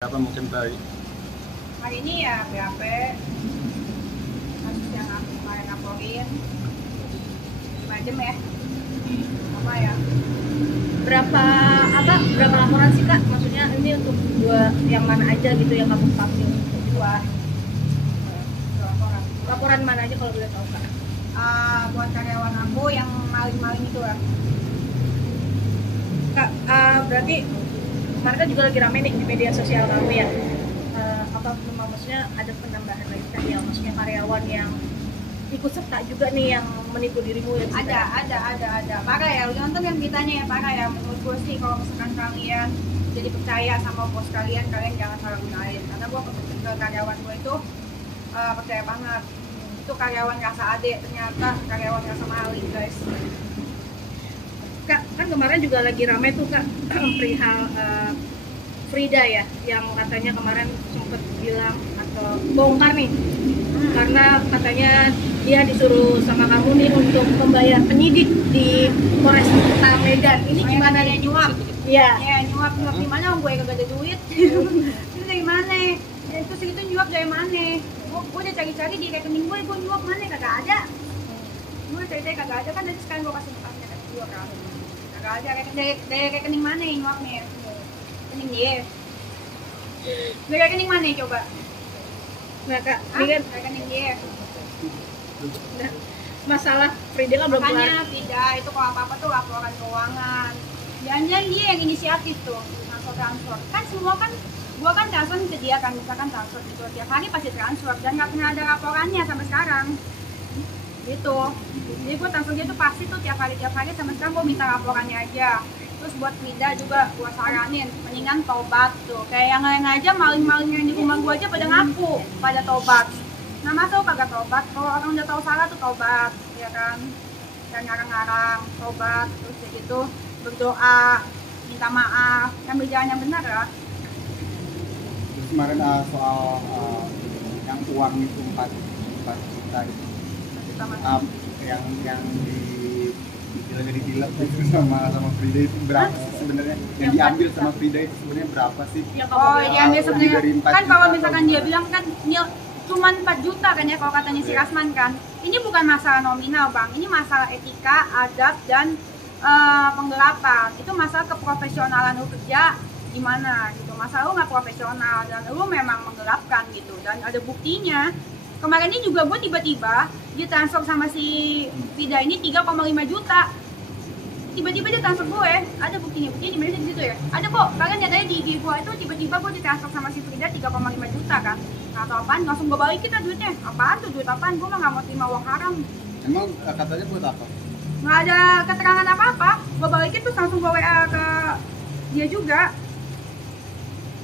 Apa mungkin Pak? Hari ini ya BAP kasus yang aku kemarin laporin 5 jam ya. Apa ya? Berapa laporan sih Kak? Maksudnya ini untuk dua yang mana aja gitu yang kamu panggil? Dua laporan. Laporan mana aja kalau boleh tahu Kak? Buat karyawan aku yang maling-maling itu ya. Kak, berarti kemarin kan juga lagi rame nih di media sosial kamu ya. Maksudnya ada penambahan lagi kan ya, maksudnya karyawan yang ikut serta juga nih yang menipu dirimu ya? Ada. Parah ya, udah nonton kan beritanya ya, parah ya. Menurut gue sih kalau misalkan kalian jadi percaya sama bos kalian jangan salah gunain. Karena gue ke karyawan gue itu percaya banget. Itu karyawan rasa adek, ternyata karyawan rasa maling guys. Kak, kan kemarin juga lagi rame tuh Kak perihal Frida ya, yang katanya kemarin sempat bilang atau bongkar nih karena katanya dia disuruh sama kamu nih untuk membayar penyidik di Polres Medan. Ini gimana nih? Nyuap? Iya. Ya nyuap di mana? Gue kagak ada duit. Itu dari mana? Ya, itu segitu nyuap dari mana? Gue udah cari-cari di rekening gue nyuap mana? Kagak ada. Gue cari-cari kagak ada kan, nanti sekarang gue kasih bekasnya ke gue kan. Kagak ada. Dari rekening mana nyuapnya? Rekening dia. Dari rekening mana coba? Nah Kak, ini kan rekening dia. nah, masalah Frida kan belum kelar. Makanya Frida itu kalau apa-apa tuh laporan keuangan. Jangan-jangan dia yang inisiatif tuh transfer. Kan semua kan gua kan transfer ke dia kan, misalkan transfer gitu tiap hari pasti transfer dan nggak pernah ada laporannya sampai sekarang. Gitu. Jadi gua transfer dia tuh pasti tuh tiap hari sampai sekarang gua minta laporannya aja. Terus buat Frida juga gua saranin mendingan tobat tuh. Kayak yang lain aja maling-maling yang di rumah gua aja pada ngaku, pada tobat. Nah masa kagak tobat? Kalau orang udah tahu salah tuh tobat, ya kan? Dan ngarang-ngarang, tobat, terus kayak gitu berdoa, minta maaf, ambil jalan yang benar ya. Terus kemarin soal yang uang itu 4 juta itu, yang ditilap itu sama Frida itu berapa sebenarnya? Yang diambil sama Frida itu sebenarnya berapa sih? Oh, yang dia sebenarnya kan kalau misalkan dia bilang kan cuman 4 juta kan ya kalau katanya si Rasman kan. Ini bukan masalah nominal Bang, ini masalah etika, adab dan penggelapan. Itu masalah keprofesionalan lu kerja gimana gitu. Masalah lu nggak profesional dan lu memang menggelapkan gitu. Dan ada buktinya. Kemarin ini juga gue tiba-tiba ditransfer sama si Frida ini 3,5 juta. Tiba-tiba dia transfer gue, ada buktinya di mana di situ ya? Ada kok, kalian lihat aja di IG gue itu tiba-tiba gue ditransfer sama si Frida 3,5 juta kan. Nah atau apaan, langsung gue balikin kan duitnya. Apaan tuh, duit apaan, gue mah gak mau terima uang haram. Emang katanya buat apa? Nggak ada keterangan apa-apa, gue balikin tuh langsung gue WA ke dia juga.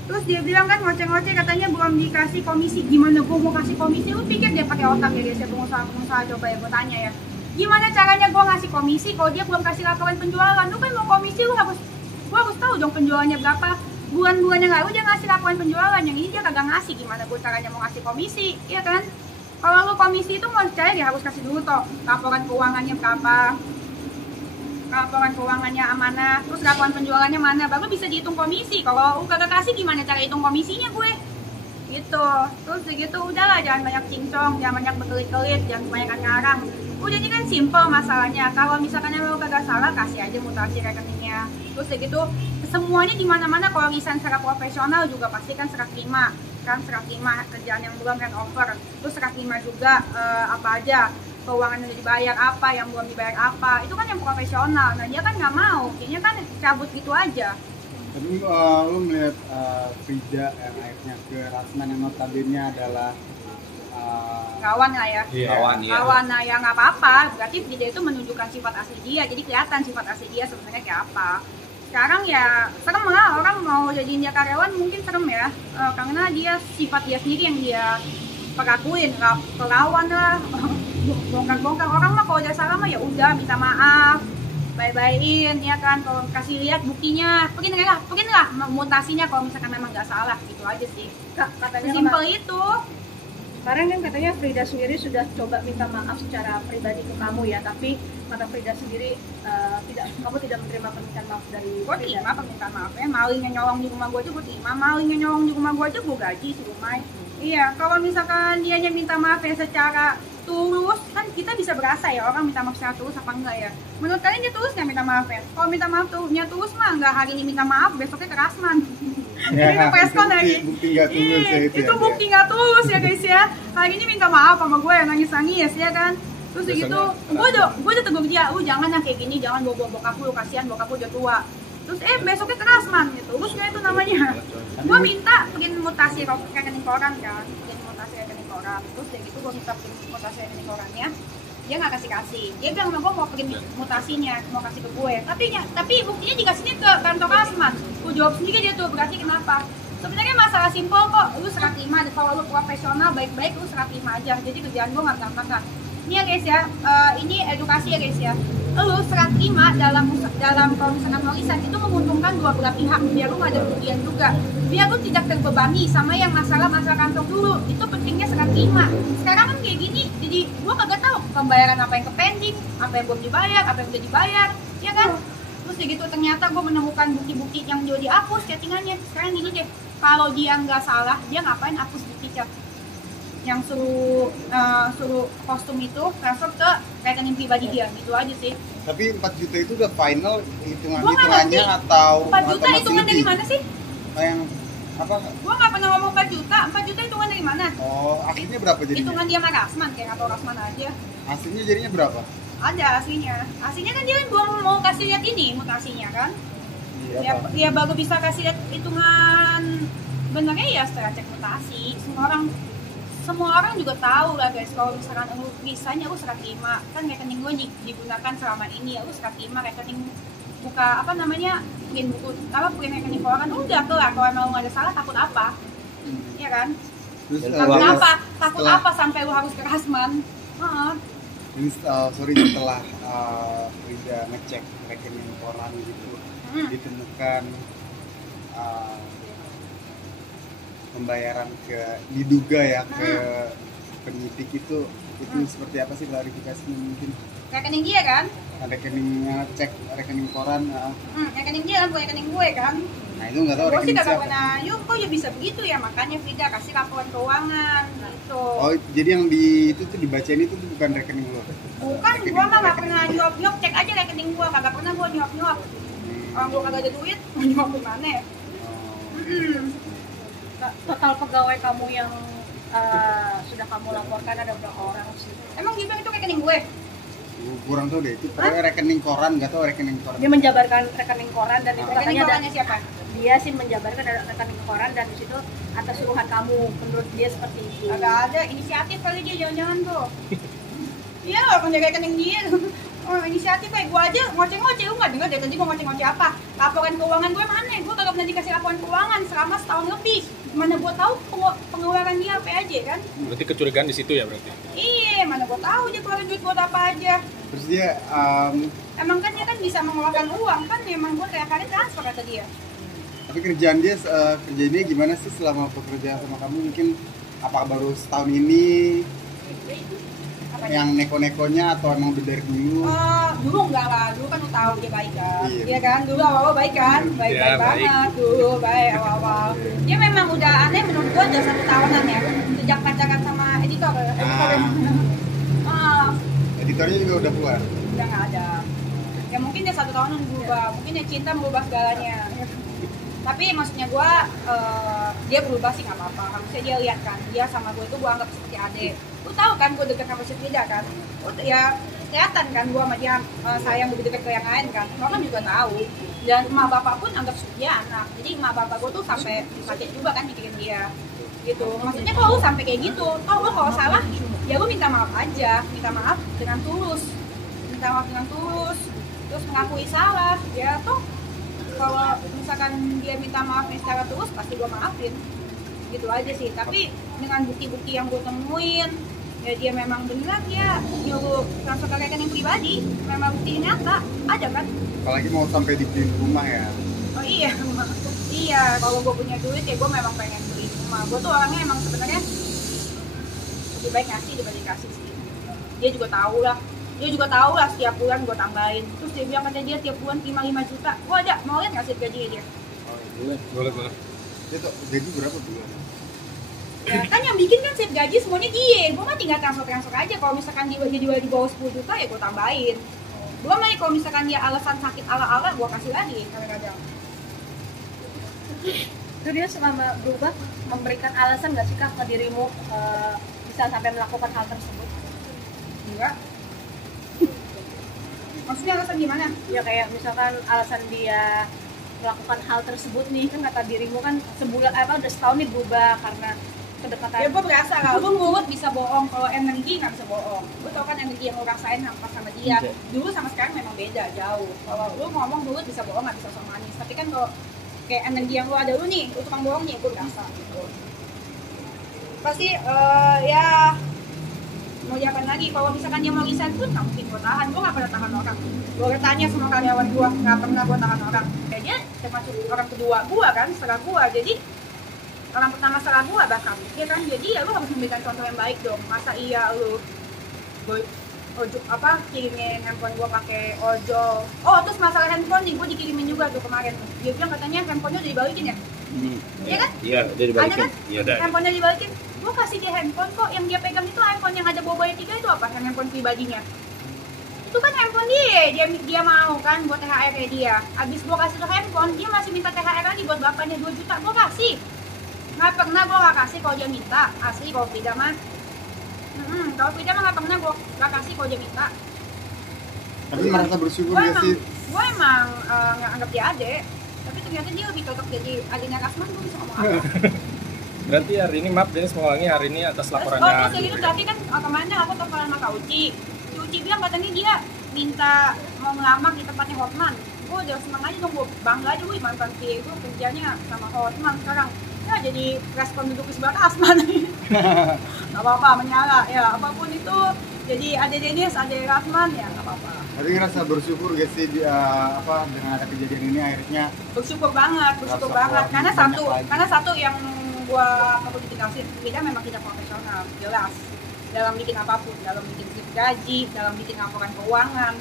Terus dia bilang kan ngoceh-ngoceh katanya belum dikasih komisi. Gimana gue mau kasih komisi? Lu pikir dia pakai otak ya guys ya, pengusaha coba ya gue tanya ya. Gimana caranya gue ngasih komisi kalau dia belum kasih laporan penjualan? Lu kan mau komisi, gue harus tahu dong penjualannya berapa. Bulan-bulan yang lalu dia ngasih laporan penjualan, yang ini dia kagak ngasih. Gimana gue caranya mau ngasih komisi, iya kan? Kalau lu komisi itu mau percaya dia harus kasih dulu toh laporan keuangannya berapa, laporan keuangannya amanah, terus laporan penjualannya mana, baru bisa dihitung komisi. Kalau lu kagak kasih gimana cara hitung komisinya gue? Gitu. Terus begitu udahlah, jangan banyak cincong, jangan banyak berkelit-kelit, jangan banyak ngarang. Udah ini kan simple masalahnya. Kalau misalkan lo kagak salah, kasih aja mutasi rekeningnya. Terus begitu semuanya di mana-mana kalau resign secara profesional juga pasti kan serah terima. Kan serah terima kerjaan yang belum kan over. Terus serah terima juga apa aja keuangan yang udah dibayar apa, yang belum dibayar apa. Itu kan yang profesional. Nah dia kan nggak mau, kayaknya kan cabut gitu aja. Tapi lu melihat Frida yang akhirnya ke Rasman yang notabene adalah kawan lah ya. Kawan Nah ya nggak apa-apa, berarti dia itu menunjukkan sifat asli dia, jadi kelihatan sifat asli dia sebenarnya kayak apa. Sekarang ya serem lah, orang mau jadiin dia karyawan mungkin serem ya, karena dia sifat dia sendiri yang dia perakuin, nggak kelawan lah. Bongkar-bongkar orang mah kalau udah salah mah ya udah minta maaf, bye-byein ya kan. Kalau kasih lihat buktinya, begini lah mutasinya kalau misalkan memang nggak salah gitu aja sih. Kak, katanya simpel itu. kemarin kan katanya Frida sendiri sudah coba minta maaf secara pribadi ke kamu ya, tapi kata Frida sendiri kamu tidak menerima permintaan maaf dari Gue Frida. terima permintaan maafnya, malingnya nyolong di rumah gue aja gue terima, malingnya nyolong di rumah gue aja gue gaji si rumah. Iya, kalau misalkan dianya minta maaf ya secara tulus, kan kita bisa berasa ya orang minta maaf secara tulus apa enggak ya. Menurut kalian dia tulus nggak minta maaf ya? Kalau minta maaf tuhnya tulus mah nggak hari ini minta maaf, besoknya ke Rasman. Jadi itu preskon lagi. Bukti nggak tulus ya itu. Itu bukti nggak tulus ya guys ya. Hari ini minta maaf sama gue yang nangis-nangis ya kan. Terus gitu, gue udah tegur dia, lu jangan yang kayak gini, jangan bawa bokap lu, kasihan bokap lu udah tua. Terus besoknya ke Rasman gitu, terus kayak itu namanya. Gue minta bikin mutasi rekening koran kan, bikin mutasi rekening koran. Terus kayak gitu gue minta bikin mutasi rekening korannya, dia nggak kasih. Dia bilang sama gue mau bikin mutasinya, mau kasih ke gue. Tapi buktinya dikasihnya ke kantor Rasman. Gue jawab sendiri dia tuh, berarti kenapa? Sebenarnya masalah simpel kok, lu serah terima. Kalau lu profesional baik-baik lu serah terima aja. Jadi kerjaan gue nggak gampang. Ini ya guys ya, ini edukasi ya guys ya. Lu serah terima dalam kalau misalkan warisan itu menguntungkan dua belah pihak, biar lu nggak ada kerugian juga, biar lu tidak terbebani sama yang masalah kantor dulu. Itu pentingnya serah terima. Sekarang kan kayak gini, jadi gua kagak tahu pembayaran apa yang ke pending, apa yang belum dibayar, apa yang udah dibayar, ya kan? Terus kayak gitu ternyata gua menemukan bukti-bukti yang dia dihapus chattingannya. Sekarang gini deh, kalau dia nggak salah, dia ngapain hapus bukti chat? Yang suruh kostum itu transfer ke rekening pribadi dia, gitu aja sih. Tapi 4 juta itu udah final Gua nggak hitungannya ngerti. atau 4 juta masih hitungan dari lebih? mana sih? Yang apa? Gua nggak pernah ngomong 4 juta hitungan dari mana? Oh, aslinya berapa jadinya? Hitungan dia sama Rasman, kayak atau Rasman aja. Aslinya jadinya berapa? Ada aslinya kan dia belum mau kasih lihat ini mutasinya kan. Iya, Pak. Dia baru bisa kasih lihat hitungan benernya ya setelah cek mutasi. Semua orang juga tahu lah guys, kalau misalkan lu bisanya lu serah terima, kan rekening gue digunakan selama ini, lu serah terima rekening buka apa namanya, bikin rekening keuangan udah kelar. Kalau emang lu nggak ada salah, takut apa? Iya kan? Terus Takut uangnya apa? Takut setelah- apa sampai lu harus ke Rasman? Ini setelah Frida ngecek rekening koran gitu, ditemukan pembayaran diduga ya ke penyidik itu seperti apa sih klarifikasinya mungkin? Rekening dia kan? Rekeningnya cek rekening koran. Rekening dia kan, bukan rekening gue kan? Nah itu nggak tahu Gue sih rekening kagak siapa. pernah, yuk kok ya bisa begitu ya, makanya Frida kasih laporan keuangan gitu. Oh jadi yang itu tuh dibacain itu bukan rekening lo? Bukan, gue mah gak pernah nyuap-nyuap, cek aja rekening gue, kagak pernah gue nyuap-nyuap. Orang gue kagak ada duit, mau nyuap gimana ya? Total pegawai kamu yang sudah kamu laporkan ada berapa orang sih? Emang dia bilang itu rekening gue? Kurang tahu deh itu pokoknya rekening koran, nggak tahu rekening koran. Dia menjabarkan rekening koran dan itu Rekening katanya korannya siapa? dia sih menjabarkan ada rekening koran dan di situ atas suruhan kamu, menurut dia seperti itu. Kagak ada, inisiatif kali dia, jangan-jangan tuh. Iya, orang dia rekening dia. Oh, inisiatif kayak gue aja ngoceh-ngoceh, lu nggak dengar dari tadi gue ngoceh-ngoceh apa? Laporan keuangan gue mana? Gue kagak pernah dikasih laporan keuangan selama setahun lebih. Mana gue tahu pengeluaran dia apa aja kan? Berarti kecurigaan di situ ya berarti? Iya, mana gue tahu dia keluarin duit buat apa aja. Terus dia Emang kan dia kan bisa mengeluarkan uang kan? Emang gue kayak kali transfer kata dia. tapi kerjaan dia kerjanya gimana sih selama bekerja sama kamu? Mungkin apa baru setahun ini Apanya? yang neko-nekonya atau emang udah dari dulu? Dulu enggak lah, dulu kan lu tahu dia baik kan. Iya. Iya kan, dulu awal-awal baik kan, baik Iya, baik. banget dulu, baik awal-awal. Dia memang udah aneh menurut gua udah 1 tahunan ya, sejak pacaran sama editor. Editornya juga udah keluar. Udah nggak ada. Ya mungkin dia 1 tahunan berubah, mungkin ya cinta merubah segalanya. Tapi maksudnya gua dia berubah sih nggak apa-apa. Maksudnya dia lihat kan, dia sama gua itu gua anggap seperti adik. Lu tahu kan gua deket sama si Frida kan? Ya kelihatan kan gua sama dia sayang lebih dekat ke yang lain kan. Lo kan juga tahu. Dan emak bapak pun anggap dia anak. Jadi emak bapak gua tuh sampai sakit juga kan mikirin dia. Gitu. Maksudnya kalau lu sampai kayak gitu, lu kalau salah ya lu minta maaf aja, minta maaf dengan tulus. Minta maaf dengan tulus. Terus mengakui salah. Ya toh kalau misalkan dia minta maaf secara tulus pasti gue maafin gitu aja sih. Tapi dengan bukti-bukti yang gue temuin ya dia memang benar dia nyuruh transfer ke rekening pribadi, memang bukti nyata ada kan. Apalagi mau sampai dibeliin rumah ya. Oh iya iya, kalau gue punya duit ya gue memang pengen beli rumah. Gue tuh orangnya emang sebenarnya lebih baik ngasih dibanding kasih sih. Dia juga tahu lah setiap bulan gue tambahin. Terus dia bilang katanya dia tiap bulan terima 5 juta. Gue ada, mau lihat nggak sih gajinya dia? Boleh. Dia tuh gaji berapa bulan? Ya kan yang bikin kan setiap gaji semuanya dia. Gue mah tinggal transfer aja. Kalau misalkan dia jual di bawah 10 juta ya gue tambahin. Belum lagi kalau misalkan dia alasan sakit ala-ala gue kasih lagi kadang-kadang. Itu dia selama berubah memberikan alasan nggak sih Kak ke dirimu bisa sampai melakukan hal tersebut? Enggak. Maksudnya alasan gimana? Ya kayak misalkan alasan dia melakukan hal tersebut nih, kan kata dirimu kan sebulan udah setahun nih berubah karena kedekatan. Ya gue berasa lah, lu mulut bisa bohong, kalau energi nggak bisa bohong. Gue tau kan energi yang lu rasain pas sama dia. Dulu sama sekarang memang beda jauh. Kalau lu ngomong mulut bisa bohong, nggak bisa sok manis. Tapi kan kalau kayak energi yang lu ada lu nih, lu tukang bohong nih, gue berasa gitu. Pasti ya mau diapain lagi, kalau misalkan dia mau resign pun nggak mungkin gue tahan. Gue nggak pernah tahan orang. Gue tanya sama karyawan gue, nggak pernah gue tahan orang. Kayaknya termasuk orang kedua gue kan, setelah gue. Jadi orang pertama setelah gue bahkan, ya kan. Jadi ya lu harus memberikan contoh yang baik dong. Masa iya lu kirimin handphone gue pakai ojol. Oh terus masalah handphone nih, gue dikirimin juga tuh kemarin. Dia bilang katanya handphonenya udah dibalikin ya? Iya kan? Iya, udah dibalikin. Ada kan? Iya, udah. Handphonenya dibalikin. Gue kasih dia handphone kok, yang dia pegang itu iPhone yang ada bobanya 3 itu apa? Yang handphone pribadinya. Itu kan handphone dia mau kan buat THR nya dia. Abis gue kasih tuh handphone, dia masih minta THR lagi buat bapaknya 2 juta. Gue kasih. Nggak pernah gue nggak kasih kalau dia minta. Asli kalau Frida mah. Kalau Frida mah nggak pernah gue nggak kasih kalau dia minta. Tapi merasa bersyukur gak sih? Gue emang nggak anggap dia adek. Tapi ternyata dia lebih cocok jadi adiknya Kasman. Gue bisa ngomong apa? Berarti hari ini maaf Dennis mengulangi hari ini atas laporannya. Terus gitu tapi kan kemarin aku telepon sama Kak Uci. Si Uci bilang katanya dia minta mau ngelamar di tempatnya Hotman. Gue udah seneng aja dong, gue bangga aja gue mantan gue kerjanya sama Hotman sekarang. Ya jadi respon duduk di sebelah Kasman. Gak apa-apa, menyala ya apapun itu. Jadi ada Dennis, ada Kasman ya gak apa-apa. Tapi ngerasa bersyukur gak sih dengan ada kejadian ini akhirnya? Bersyukur banget. Karena satu yang gua perlu ditegasin, kita memang tidak profesional, jelas dalam bikin apapun, dalam bikin slip gaji, dalam bikin laporan keuangan,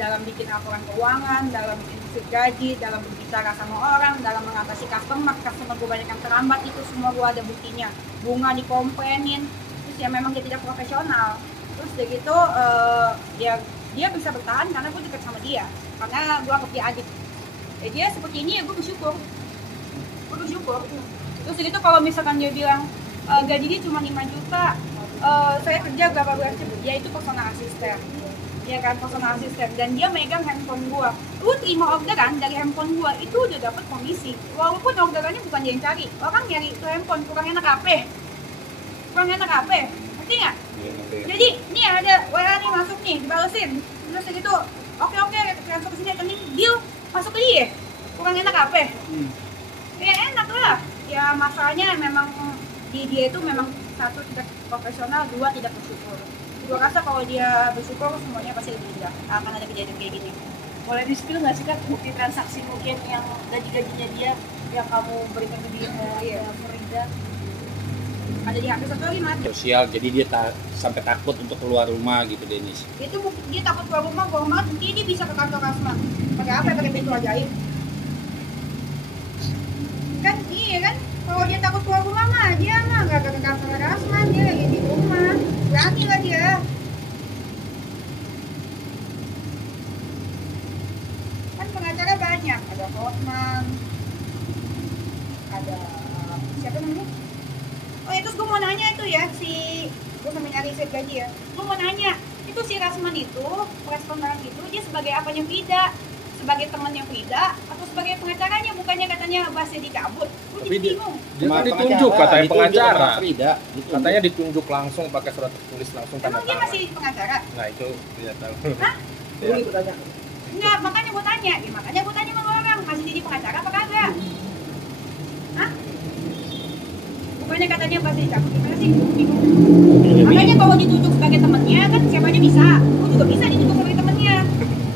dalam bikin slip gaji, dalam berbicara sama orang, dalam mengatasi customer gua banyak yang terlambat, itu semua gua ada buktinya. Bunga dikomplainin, terus ya memang dia tidak profesional. Terus udah gitu ya dia bisa bertahan karena gua dekat sama dia, karena gua anggap dia adik. Ya dia seperti ini ya gua bersyukur. Terus gitu kalau misalkan dia bilang gaji dia cuma 5 juta, saya kerja berapa bulan, ya itu personal asisten, ya kan, personal asisten, dan dia megang handphone gua. Lu terima orderan dari handphone gua itu udah dapat komisi, walaupun orderannya bukan dia yang cari, orang nyari itu handphone, kurang enak apa, ngerti nggak? Jadi ini ada WA nih masuk nih, dibalesin, terus gitu, oke transfer kesini, rekening deal masuk ke dia, kurang enak apa? Ya enak lah. Ya masalahnya memang di dia itu memang satu tidak profesional, dua tidak bersyukur. Gua rasa kalau dia bersyukur semuanya pasti lebih mudah. Akan ada kejadian kayak gini. Boleh di-spill nggak sih Kak bukti transaksi mungkin yang gaji-gajinya dia yang kamu berikan ke dia Frida? Ada di HP satu lagi mati. Sosial, jadi dia sampai takut untuk keluar rumah gitu Dennis. Itu dia takut keluar rumah, bohong banget. Buktinya dia bisa ke kantor Kasman. Pakai apa? Pakai pintu ajaib. Kan iya kan, kalau dia takut keluar rumah mah dia mah nggak ke kantor Kasman, dia lagi di rumah, berani lah dia. Kan pengacara banyak, ada Hotman, ada siapa namanya? Oh ya terus gue mau nanya itu ya gue sampai nyari slip gaji ya, gue mau nanya itu si Kasman itu, responden itu dia sebagai apanya Frida? Sebagai temannya Frida atau sebagai pengacaranya, bukannya katanya bahasnya dicabut. Gue jadi bingung. Dia kan ditunjuk katanya pengacara. Frida, katanya ditunjuk langsung pakai surat tertulis langsung tanda tangan. Emang dia masih pengacara? Nah itu tidak tahu. Hah? Ya. Enggak, makanya gue tanya. Ya, makanya gue tanya sama orang, masih jadi pengacara apa kagak? Hah? Bukannya katanya bahasnya dicabut, gimana sih? Bingung. Makanya kalau ditunjuk sebagai temannya kan siapa aja bisa. Gue juga bisa ditunjuk sebagai temannya.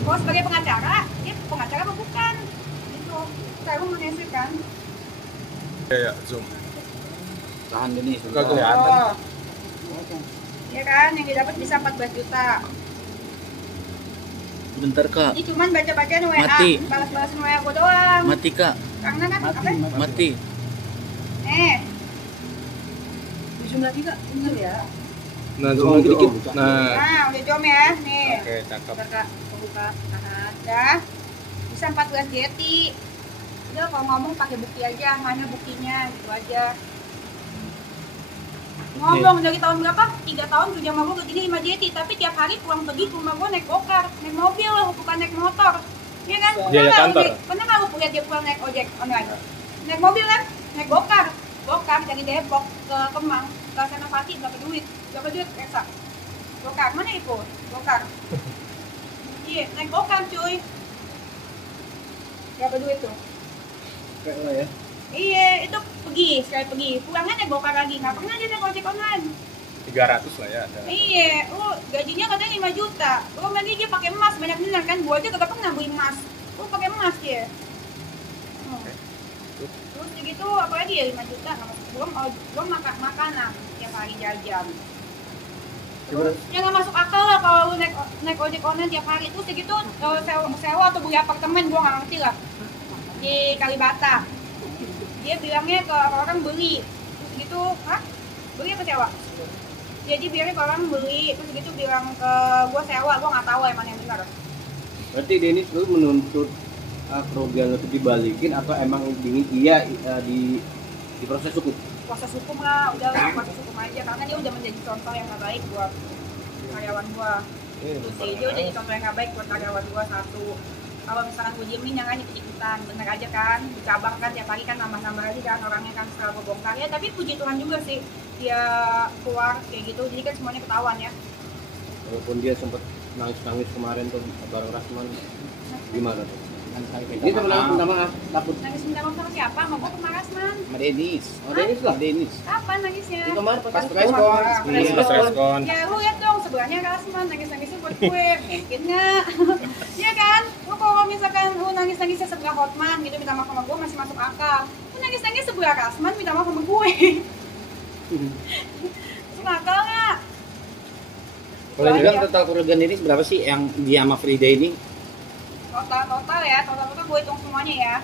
Kalau sebagai pengacara apa bukan itu saya mau mengesek kan kayak zoom tahan Dennis kelihatan Ya kan, yang didapat bisa 14 juta. Bentar kak, Jadi cuman baca-bacaan WA, Mati. balas-balasin WA gue doang. mati kak, Karena kan apa? mati. Zoom lagi kak, bener ya. Nah, zoom lagi dikit. Nah, Nah, udah jom ya, nih. oke, cakep. Bentar kak, kebuka. Tahan. Udah, bisa 14 jeti. Udah kalau ngomong pakai bukti aja, mana buktinya, gitu aja. Ngomong dari tahun berapa? 3 tahun kerja sama gue begini 5 jeti, tapi tiap hari pulang pergi ke rumah gue naik gokar, naik mobil loh, bukan naik motor. Iya kan? Biaya kantor. Pernah nggak lu lihat dia pulang naik ojek online? Naik mobil kan? Naik gokar. Gokar dari Depok ke Kemang, ke Senopati berapa duit? Berapa duit, Resa? Gokar, mana itu? Gokar. Iya, naik gokar cuy. Berapa duit tuh? ya. Iya, itu pergi, sekali pergi. Pulangnya naik gokar lagi, nggak pernah dia naik ojek online. 300 lah ya ada. Iya, gajinya katanya 5 juta. Belum lagi dia pakai emas, banyak benar kan? Gua aja kagak pernah beli emas. Lu pakai emas dia. Terus gitu apa lagi ya 5 juta? Belum makan makanan tiap hari jajan. Terus ya nggak masuk akal lah kalau lu naik ojek online tiap hari. Terus gitu sewa atau beli apartemen gua nggak ngerti lah. Di Kalibata. Dia bilangnya ke orang beli. Terus gitu, hah? Beli apa sewa? Jadi biarin orang beli, terus gitu bilang ke gue sewa, gue nggak tahu emang yang benar. Berarti Dennis lu menuntut kerugian itu dibalikin atau emang dia di proses hukum? Proses hukum lah, udah lah proses hukum aja karena dia udah menjadi contoh yang nggak baik buat karyawan gue. Itu sih dia udah jadi contoh yang nggak baik buat karyawan gue satu. Kalau misalkan gue diemin jangan ikut-ikutan, bener aja kan, di cabang kan tiap hari kan nambah-nambah lagi kan orangnya kan setelah gue bongkar ya. Tapi puji Tuhan juga sih dia keluar kayak gitu, jadi kan semuanya ketahuan ya. Walaupun dia sempat nangis-nangis kemarin tuh bareng Rasman, gimana tuh? Ini minta maaf, takut. Nangis minta maaf sama siapa? Sama gue sama Rasman. Sama Denis. Oh Dennis lah. Denis. Kapan nangisnya? Di kemarin Pas pas respon. Iya, pas respon. Ya lu lihat dong sebelahnya Rasman nangis-nangisnya buat gue, mungkin nggak? Iya kan? Lu kalau misalkan lu nangis-nangisnya sebelah Hotman gitu minta maaf sama gue masih masuk akal. Lu nangis-nangis sebelah Rasman minta maaf sama gue. Masuk akal nggak? Kalau bilang total kerugian Denis berapa sih yang dia sama Frida ini? Total ya, total gue hitung semuanya ya.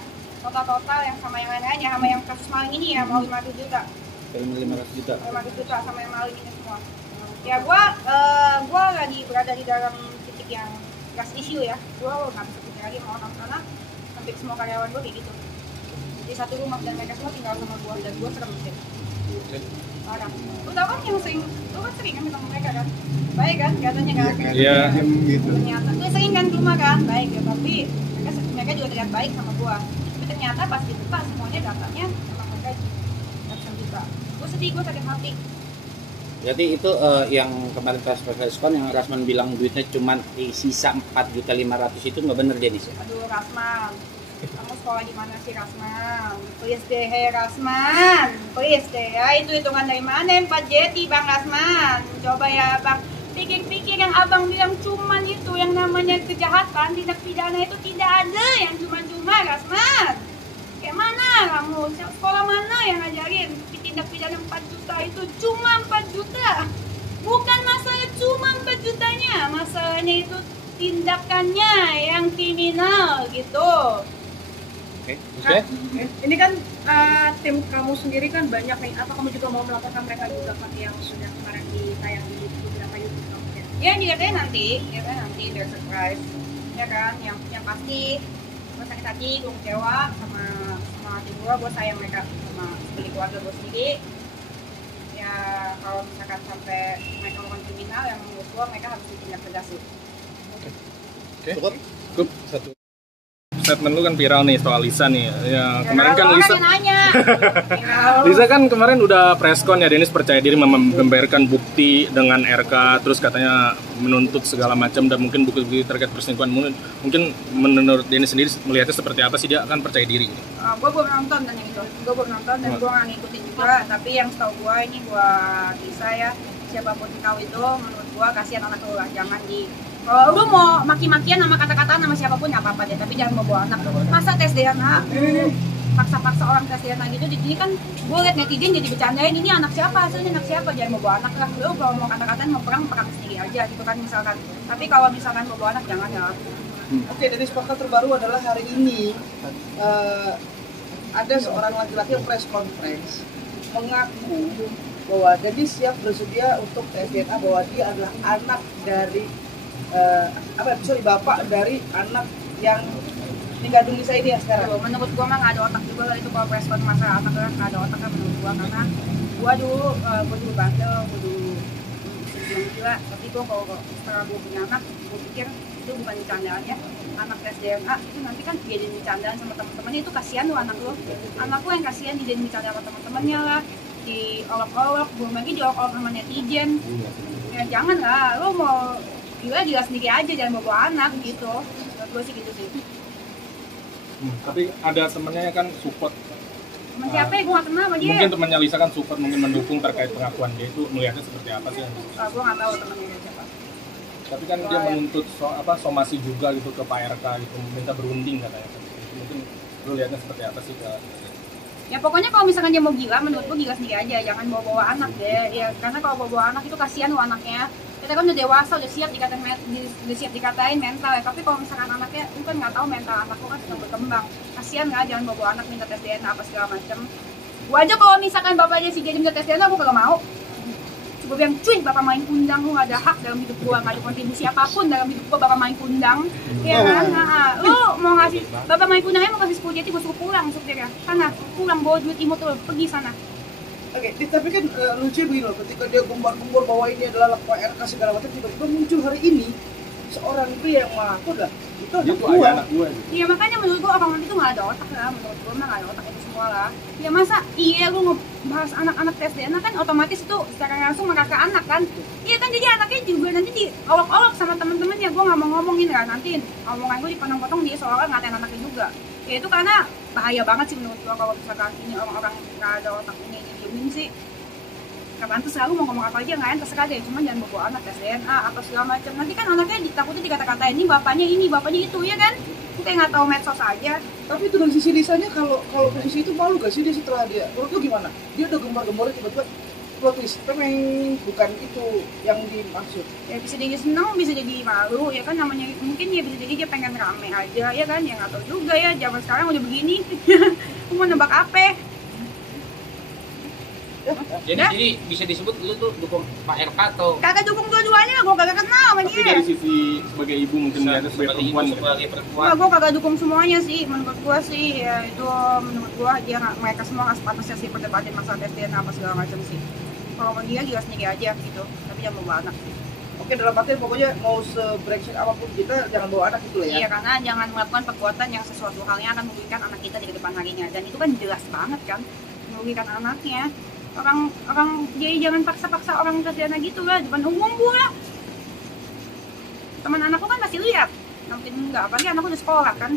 Total yang sama yang lain aja, sama yang kasus maling ini ya mau 500 juta. 500 juta. 500 juta sama yang maling ini semua. Ya gue lagi berada di dalam titik yang gas issue ya. Gue nggak bisa pikir lagi mau nonton karena hampir semua karyawan gue kayak gitu. Di satu rumah dan mereka semua tinggal sama gue dan gue serem sih. Parah. Lu tau kan yang sering, lu kan sering kan sama mereka kan? Baik kan, katanya kan? Iya. Gitu. Ternyata, lu sering kan ke rumah kan? Baik ya, tapi mereka juga terlihat baik sama gua. Tapi ternyata pas dibuka semuanya datanya sama mereka ratusan juta. Gua sedih, gua sakit hati. Berarti itu yang kemarin pas respon yang Rasman bilang duitnya cuma sisa 4.500.000 itu nggak bener Denis ya? Aduh Rasman, kamu sekolah di mana sih Rasman? Please deh, hey Rasman, please deh ya. Itu hitungan dari mana 4 jeti Bang Rasman? Coba ya Bang, pikir-pikir yang abang bilang cuman itu yang namanya kejahatan, tindak pidana itu tidak ada yang cuma-cuma Rasman. Kayak mana kamu? Sekolah mana yang ngajarin tindak pidana 4 juta itu cuma 4 juta? Bukan masalah cuma 4 jutanya, masalahnya itu tindakannya yang kriminal gitu. Oke. Ini kan tim kamu sendiri kan banyak nih. Apa kamu juga mau melaporkan mereka juga kan yang sudah kemarin ditayang di beberapa YouTube kamu ya? Ya dilihatnya nanti biar surprise. Ya kan, yang pasti gue sakit hati, gue kecewa sama tim gue sayang mereka sama sebagai keluarga gue sendiri. Ya kalau misalkan sampai mereka melakukan kriminal yang menurut gue mereka harus ditindak tegas sih. Oke. Cukup satu. Statement lu kan viral nih soal Lisa nih. Ya, kemarin kan Lisa Lisa kan kemarin udah preskon ya, Denis percaya diri membeberkan bukti dengan RK, terus katanya menuntut segala macam dan mungkin bukti-bukti terkait perselingkuhan. Mungkin menurut Denis sendiri melihatnya seperti apa sih, dia kan percaya diri? Gue belum nonton dan yang itu, gue belum nonton dan gue nggak ngikutin juga. Tapi yang setahu gue ini buat Lisa ya, siapapun tahu itu menurut gue kasihan anak lu lah, jangan di. Kalau lu mau maki-makian sama kata-kata sama siapapun nggak apa-apa deh, tapi jangan mau bawa anak. Masa tes DNA? paksa-paksa orang tes DNA gitu. Jadi kan gue liat netizen jadi bercandain, ini anak siapa, hasilnya anak siapa, jangan mau bawa anak lah. Lo kalau mau kata-katain mau perang sendiri aja gitu kan misalkan. Tapi kalau misalkan mau bawa anak jangan ya. Oke, dari fakta terbaru adalah hari ini ada seorang laki-laki yang press conference mengaku bahwa jadi siap bersedia untuk tes DNA bahwa dia adalah anak dari bapak dari anak yang tinggal dunia saya ini ya sekarang. Menurut gua mah nggak ada otak juga lah itu kalau press con masalah anak nggak ada otaknya menurut gua, karena gua dulu bandel, gua dulu gila, tapi gua kalau setelah gua punya anak, gua pikir itu bukan bercandaan ya, anak tes DNA itu nanti kan dijadiin bercandaan sama teman-temannya, itu kasihan lu anak lu yang kasihan dijadiin bercandaan sama teman-temannya lah, diolok-olok, belum lagi diolok-olok sama netizen. Ya jangan lah, lu mau gila sendiri aja, jangan bawa anak gitu. Menurut gua sih gitu sih. Tapi ada temennya kan support. Temen siapa ya? Gue gak kenal sama dia. Mungkin temannya Lisa kan support, mungkin mendukung terkait pengakuan dia, itu melihatnya seperti apa sih? Gue gak tahu temennya siapa. Tapi kan dia menuntut somasi juga gitu ke Pak RK gitu, minta berunding katanya. Mungkin lu lihatnya seperti apa sih ke? Ya pokoknya kalau misalkan dia mau gila, menurut gue gila sendiri aja, jangan bawa anak deh. Ya karena kalau bawa anak itu kasihan lo anaknya. Kita kan udah dewasa, udah siap dikatain mental ya. Tapi kalau misalkan anaknya, lu kan nggak tahu mental anak lu kan sedang berkembang. Kasihan nggak, jangan bawa anak minta tes DNA apa segala macam. Gua aja kalau misalkan bapaknya si jadi minta tes DNA, gua kagak mau. Gue bilang, cuy, bapak main kundang, lu gak ada hak dalam hidup gua, gak ada kontribusi apapun dalam hidup gua, bapak main kundang. Ya kan? Lu mau ngasih, bapak main kundangnya mau kasih 10 jati, gua suruh pulang supirnya. Sana, pulang bawa duit imut lu, pergi sana. Oke, tapi kan lucu begini loh, ketika dia gembor-gembor bahwa ini adalah Pak RK segala macam, tiba-tiba muncul hari ini seorang pria yang mengaku dah itu anak gua. Iya makanya menurut gua orang itu nggak ada otak lah, menurut gua mah nggak ada otak itu semua lah. Ya masa iya lu ngebahas anak-anak tes DNA kan otomatis itu secara langsung mereka ke anak kan. Iya kan, jadi anaknya juga nanti diolok-olok sama teman-temannya. Gua nggak mau ngomongin kan, nanti omongan gua dipotong-potong dia seolah ngatain anaknya juga. Ya itu karena bahaya banget sih menurut gua kalau misalkan ini orang-orang nggak ada otak ini didiemin sih. Kapan tuh selalu mau ngomong apa aja nggak enak, terserah deh, cuman jangan bawa anak tes DNA apa segala macam. Nanti kan anaknya takutnya dikata-katain ini bapaknya itu ya kan, kita nggak tahu medsos aja. Tapi itu dari sisi Lisanya, kalau posisi itu malu gak sih dia setelah dia, menurut lu gimana? Dia udah gembar-gembornya tiba-tiba plot twist, bukan itu yang dimaksud. Ya bisa jadi seneng, bisa jadi malu ya kan, namanya mungkin ya bisa jadi dia pengen rame aja ya kan, ya nggak tahu juga ya, zaman sekarang udah begini. Mau nebak apa? Jadi bisa disebut lu tuh dukung Pak RK atau? Kagak dukung dua-duanya, gue kagak kenal sama dia. Tapi dari sisi sebagai ibu mungkin melihatnya sebagai perempuan gitu. Nah, gue kagak dukung semuanya sih, menurut gue sih ya itu menurut gue dia mereka semua nggak sepantasnya sih perdebatin masalah tes DNA apa segala macam sih. Kalau mau dia gila sendiri aja gitu, tapi jangan bawa anak sih. Oke, dalam artian pokoknya mau se-brengsek apapun kita jangan bawa anak gitu lah ya. Iya, karena jangan melakukan perbuatan yang sesuatu halnya akan merugikan anak kita di depan harinya, dan itu kan jelas banget kan merugikan anaknya. Orang jadi jangan paksa-paksa orang tes DNA gitu lah, depan umum pula. Teman anakku kan masih lihat, mungkin enggak, apalagi anakku udah sekolah kan.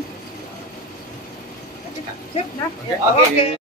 Siap, dah. Oke.